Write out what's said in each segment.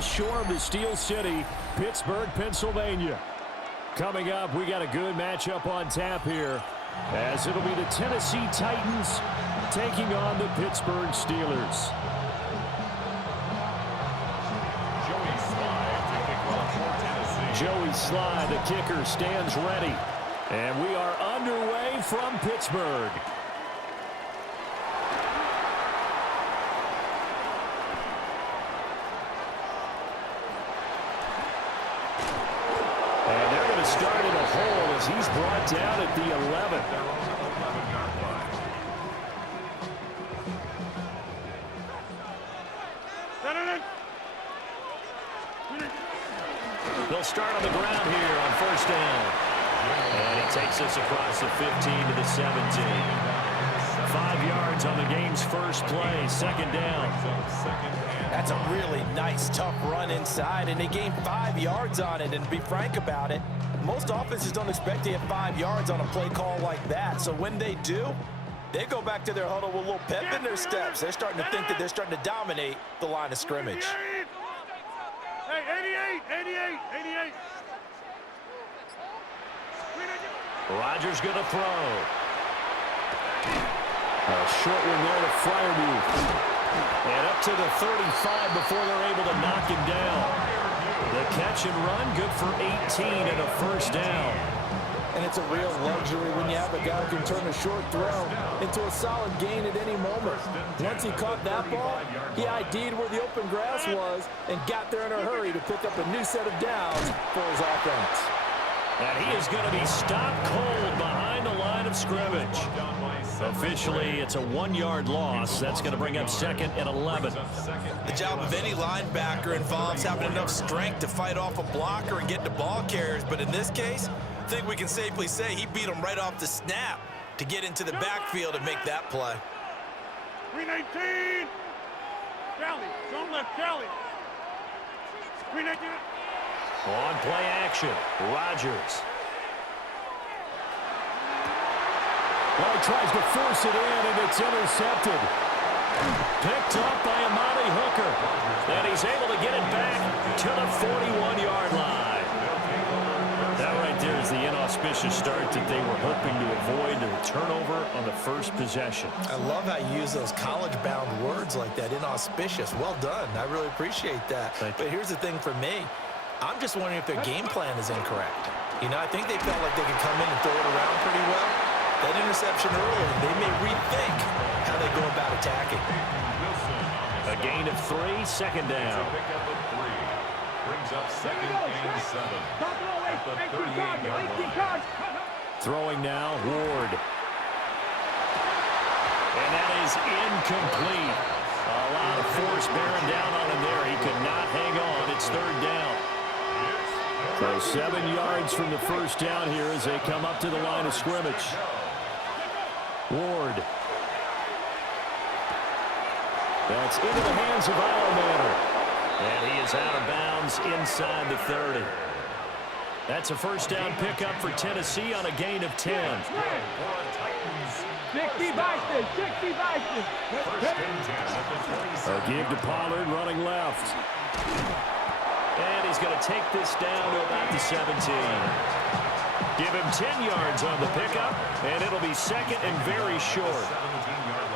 Shore of the Steel City, Pittsburgh, Pennsylvania. Coming up, we got a good matchup on tap here, as it'll be the Tennessee Titans taking on the Pittsburgh Steelers. Joey Slye, the kicker, stands ready. And we are underway from Pittsburgh. And they're going to start in a hole as he's brought down at the 11. They'll start on the ground here on first down. And he takes us across the 15 to the 17. 5 yards on the game's first play, second down. That's a really nice, tough run inside, and they gained 5 yards on it. And to be frank about it, most offenses don't expect to get 5 yards on a play call like that. So when they do, they go back to their huddle with a little pep in their steps. They're starting to think that they're starting to dominate the line of scrimmage. Hey, 88. Rodgers going to throw. A short one there to Freiermuth. And up to the 35 before they're able to knock him down. The catch and run, good for 18 and a first down. And it's a real luxury when you have a guy who can turn a short throw into a solid gain at any moment. Once he caught that ball, he ID'd where the open grass was and got there in a hurry to pick up a new set of downs for his offense. And he is going to be stopped cold behind the line of scrimmage. Officially, it's a 1-yard loss. That's going to bring up second and 11. The job of any linebacker involves having enough strength to fight off a blocker and get the ball carriers. But in this case, I think we can safely say he beat him right off the snap to get into the backfield and make that play. 319. Kelly, don't left Kelly. 319. On play action, Rodgers. Well, he tries to force it in, and it's intercepted. Picked off by Amari Hooker. And he's able to get it back to the 41-yard line. That right there is the inauspicious start that they were hoping to avoid, a turnover on the first possession. I love how you use those college-bound words like that, inauspicious. Well done. I really appreciate that. But here's the thing for me. I'm just wondering if their game plan is incorrect. You know, I think they felt like they could come in and throw it around pretty well. That interception early, they may rethink how they go about attacking. A gain of 3, second down. Brings up second and 7. At the 38-yard line. Throwing now, Ward. And that is incomplete. A lot of force bearing down on him there. He could not hang on. It's third down. So 7 yards from the first down here as they come up to the line of scrimmage. Ward. That's into the hands of Alamander. And he is out of bounds inside the 30. That's a first down pickup for Tennessee on a gain of 10. 60 Vikings. A give to Pollard running left. And he's going to take this down to about the 17. Give him 10 yards on the pickup, and it'll be second and very short.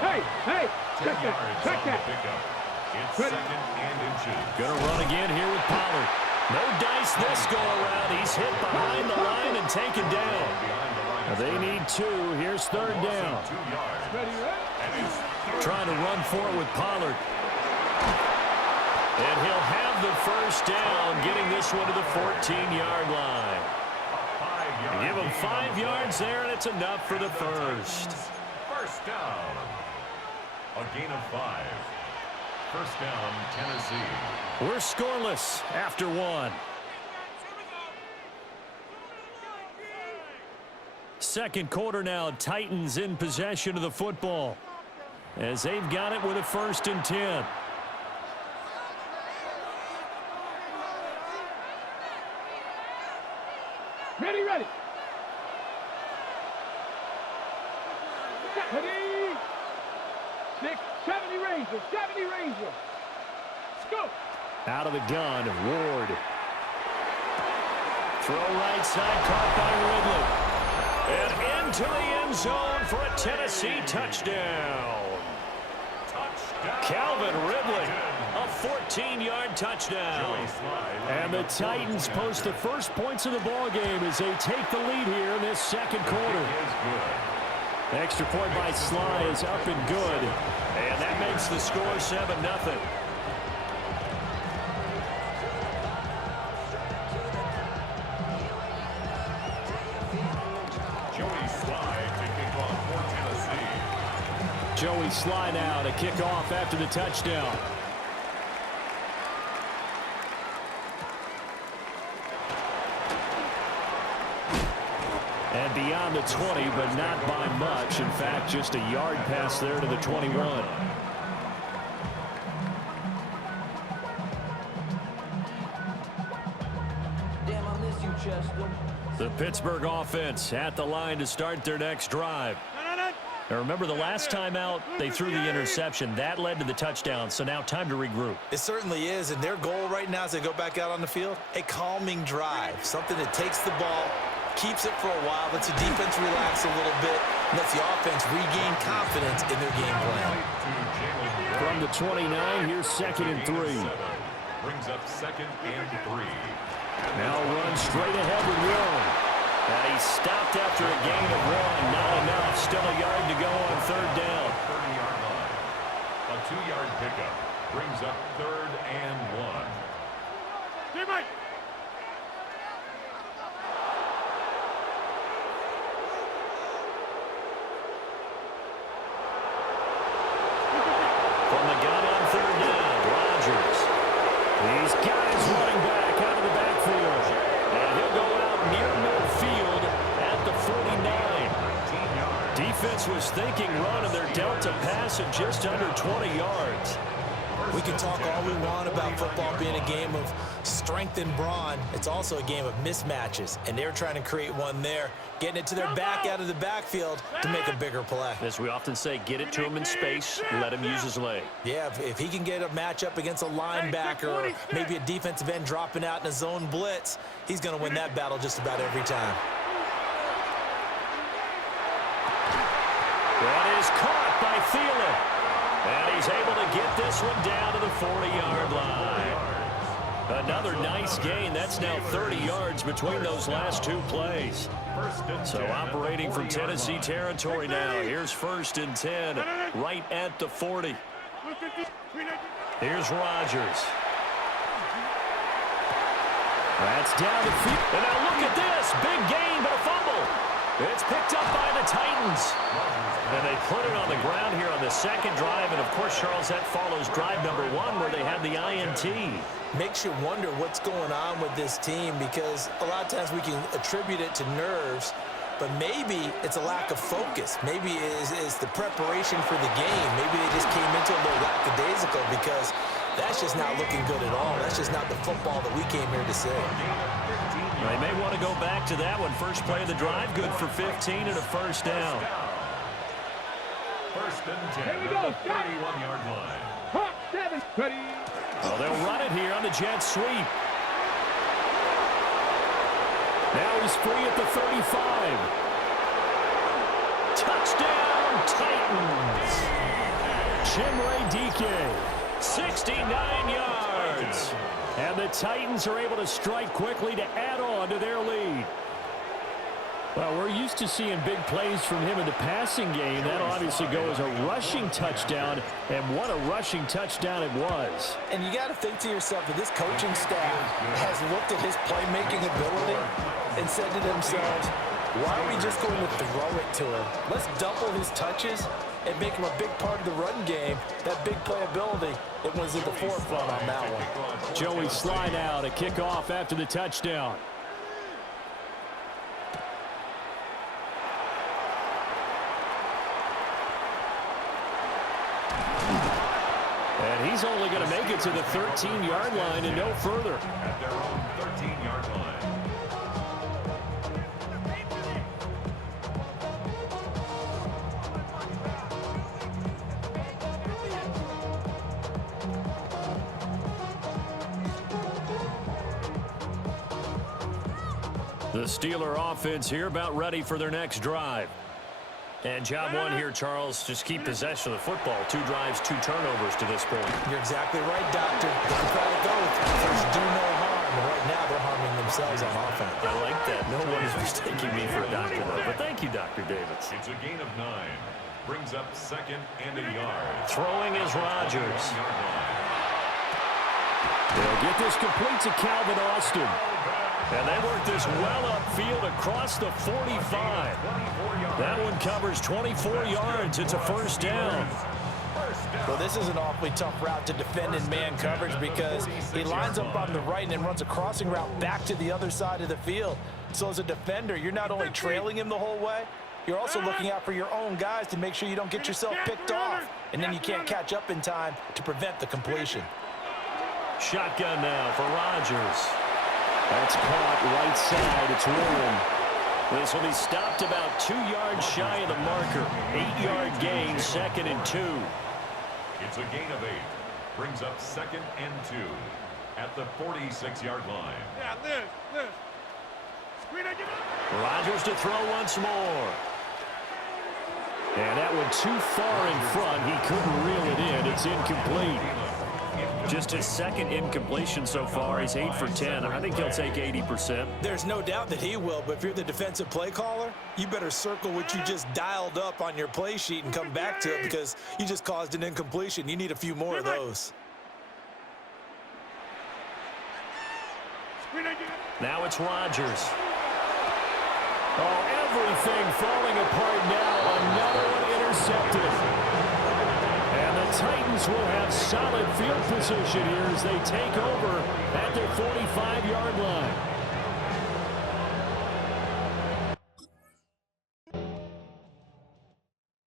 Hey, check that. It's second and inches. Going to run again here with Pollard. No dice this go around. He's hit behind the line and taken down. They need 2. Here's third down. Trying to run for it with Pollard. And he'll have the first down, getting this one to the 14-yard line. Give him 5 yards there, and it's enough for the first. First down. A gain of 5. First down, Tennessee. We're scoreless after 1. Second quarter now, Titans in possession of the football as they've got it with a 1st and 10. Ready. 70 Ranger. Scoop. Out of the gun, Ward. Throw right side, caught by Ridley. And into the end zone for a Tennessee touchdown. Calvin Ridley, a 14-yard touchdown. And the Titans post the first points of the ball game as they take the lead here in this second quarter. Extra point by Sly is up and good. And that makes the score 7-0. Joey Sly now to kick off after the touchdown. And beyond the 20, but not by much. In fact, just a yard pass there to the 21. Damn, I miss you, Chester. The Pittsburgh offense at the line to start their next drive. Now remember, the last time out, they threw the interception. That led to the touchdown, so now time to regroup. It certainly is, and their goal right now as they go back out on the field, a calming drive, something that takes the ball, keeps it for a while, lets the defense relax a little bit, and lets the offense regain confidence in their game plan. From the 29, here's 2nd and 3. Brings up 2nd and 3. Now run straight ahead with Warren. And he stopped after a gain of 1. Not enough. Still a yard to go on 3rd down. 30-yard line. A 2-yard pickup brings up 3rd and 1. From the gun on 3rd down, Rodgers. He's got his running back out of the backfield. And he'll go out near midfield at the 49. Defense was thinking run, and they're dealt to pass at just under 20 yards. We can talk all we want about football being a game of strength and brawn. It's also a game of mismatches, and they're trying to create one there, getting it to their back out of the backfield to make a bigger play. As we often say, get it to him in space, let him use his leg. Yeah, if he can get a matchup against a linebacker or maybe a defensive end dropping out in a zone blitz, he's going to win that battle just about every time. That is caught by Thielen. And he's able to get this one down to the 40-yard line. Another nice gain. That's now 30 yards between those last two plays. So operating from Tennessee territory now. Here's 1st and 10 right at the 40. Here's Rodgers. That's down the field. And now look at this. Big gain, but a fumble. It's picked up by the Titans. And they put it on the ground here on the second drive. And, of course, Charles, that follows drive number 1 where they had the INT. Makes you wonder what's going on with this team because a lot of times we can attribute it to nerves, but maybe it's a lack of focus. Maybe it's the preparation for the game. Maybe they just came into a little lackadaisical because that's just not looking good at all. That's just not the football that we came here to see. They may want to go back to that one. First play of the drive, good for 15 and a 1st down. 1st and 10 at the 31-yard line. Hawk 7, ready. Well, they'll run it here on the jet sweep. Now he's free at the 35. Touchdown, Titans. Chimere Dike, 69 yards. And the Titans are able to strike quickly to add on to their lead. Well, we're used to seeing big plays from him in the passing game. That'll obviously go as a rushing touchdown, and what a rushing touchdown it was. And you got to think to yourself that this coaching staff has looked at his playmaking ability and said to themselves, why are we just going to throw it to him? Let's double his touches and make him a big part of the run game. That big playability, it was at the forefront on that one. Joey Sly now to kick off after the touchdown. And he's only going to make it to the 13-yard line and no further. At their own 13-yard line. The Steeler offense here about ready for their next drive. And job one here, Charles, just keep possession of the football. 2 drives, 2 turnovers to this point. You're exactly right, Doctor. They can try to go first do no harm. And right now they're harming themselves on offense. I like that. No one is mistaking me for a doctor, though. But thank you, Dr. Davis. It's a gain of 9. Brings up 2nd and a yard. Throwing is Rodgers. They'll get this complete to Calvin Austin. And they work this well upfield across the 45. That one covers 24 yards. It's a first down. Well, this is an awfully tough route to defend in man coverage because he lines up on the right and then runs a crossing route back to the other side of the field. So as a defender, you're not only trailing him the whole way, you're also looking out for your own guys to make sure you don't get yourself picked off. And then you can't catch up in time to prevent the completion. Shotgun now for Rodgers. That's caught right side. It's Warren. This will be stopped about 2 yards shy of the marker. 8-yard gain, 2nd and 2. It's a gain of 8. Brings up 2nd and 2 at the 46-yard line. Rodgers to throw once more. And that one too far in front. He couldn't reel it in. It's incomplete. Just his 2nd incompletion so far. He's 8 for 10. I think he'll take 80%. There's no doubt that he will, but if you're the defensive play caller, you better circle what you just dialed up on your play sheet and come back to it because you just caused an incompletion. You need a few more of those. Now it's Rodgers. Oh, everything falling apart now. Another one intercepted. And the Titans will have solid field position here as they take over at their 45-yard line.